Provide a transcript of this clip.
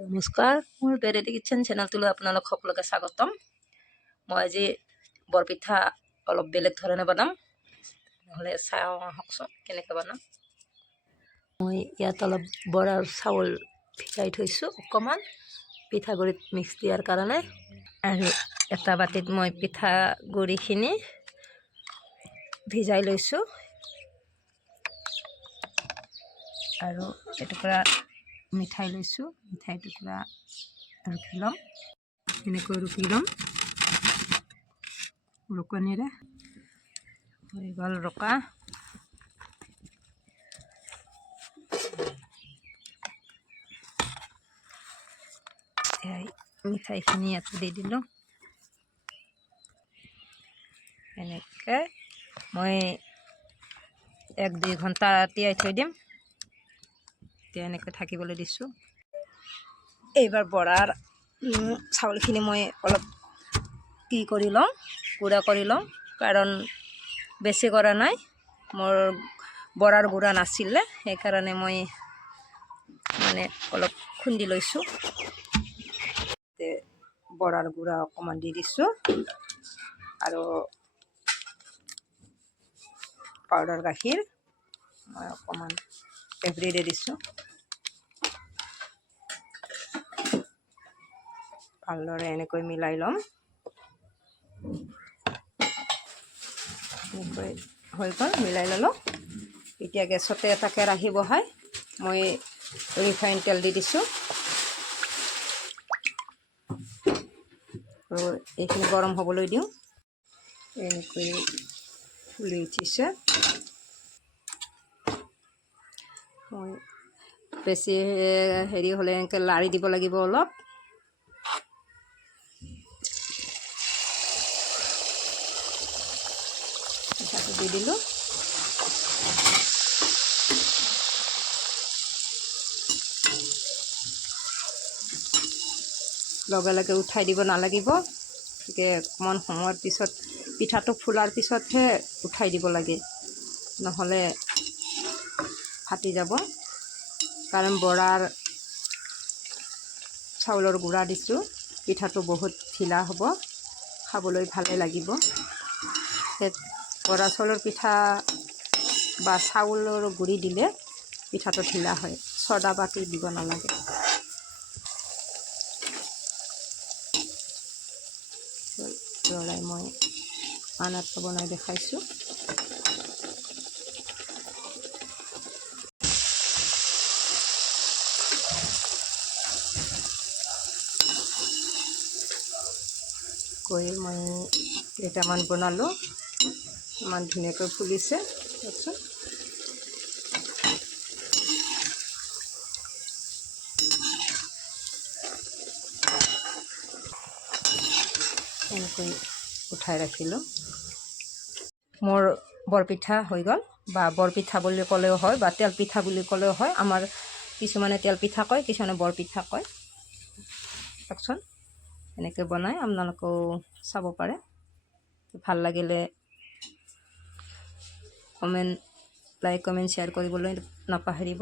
নমস্কাৰ মোৰ বেৰেডি কিটচেন চেনেলটোলৈ আপোনালোক সকলোকে স্বাগতম। মই আজি বৰপিঠা অলপ বেলেগ ধৰণে বনাম। নহ'লে চাওঁ আহকচোন কেনেকৈ বনাম। মই ইয়াত অলপ বৰাৰ চাউল ভিজাই থৈছোঁ অকণমান, পিঠাগুড়িত মিক্স দিয়াৰ কাৰণে। আৰু এটা বাতিত মই পিঠাগুড়িখিনি ভিজাই লৈছোঁ। আৰু এটুকুৰা মিঠাই লৈছোঁ মিঠাই টুকুৰা ৰুকি ল'ম। এনেকৈ ৰুকি ল'ম। ৰুকনিৰে। হৈ গ'ল ৰুকা। মিঠাইখিনি ইয়াতে দি দিলোঁ। এনেকৈ মই এক দুই ঘণ্টা তিয়াই থৈ দিম। এতিয়া এনেকৈ থাকিবলৈ দিছোঁ এইবাৰ বৰাৰ চাউলখিনি মই অলপ কি কৰি লওঁ গুড়া কৰি লওঁ কাৰণ বেছি কৰা নাই। মোৰ বৰাৰ গুড়া নাছিলে, সেইকাৰণে মই মানে অলপ খুন্দি লৈছোঁ। বৰাৰ গুড়া অকণমান দি দিছোঁ। আৰু পাউডাৰ গাখীৰ মই অকণমান এভৰিডে দিছোঁ ভালদৰে এনেকৈ মিলাই ল'ম। এনেকৈ হৈ গ'ল মিলাই ল'লোঁ। এতিয়া গেছতে এটা কেৰাহী বহাই মই ৰিফাইন তেল দি দিছোঁ। আৰু এইখিনি গৰম হ'বলৈ দিওঁ। এনেকৈ ফুলি উঠিছে। মই বেছি হেৰি হ'লে এনেকৈ লাৰি দিব লাগিব অলপ। পিঠাটো দি দিলোঁ। লগে লগে উঠাই দিব নালাগিব। গতিকে অকণমান সময়ৰ পিছত, পিঠাটো ফুলাৰ পিছতহে উঠাই দিব লাগে। নহ'লে ফাটি যাব কাৰণ বৰাৰ চাউলৰ গুড়া দিছোঁ পিঠাটো বহুত ঢিলা হ'ব খাবলৈ ভালে লাগিব বৰা চাউলৰ পিঠা বা চাউলৰ গুড়ি দিলে পিঠাটো ঢিলা হয় চদা বাতি দিব নালাগে লৰাই মই আন এটা বনাই দেখাইছোঁ কৈ মই কেইটামান বনালোঁ। ইমান ধুনীয়াকৈ ফুলিছে তাৰপিছত এনেকৈ উঠাই ৰাখিলোঁ। মোৰ বৰপিঠা হৈ গ'ল, বা বৰপিঠা বুলি ক'লেও হয়, বা তেলপিঠা বুলি ক'লেও হয়। আমাৰ কিছুমানে তেলপিঠা কয়, কিছুমানে বৰপিঠা কয়। চাওকচোন এনেকৈ বনাই আপোনালোকেও চাব পাৰে। ভালো লাগিলে কমেণ্ট লাইক কমেণ্ট শ্বেয়াৰ কৰিবলৈ নাপাহৰিব।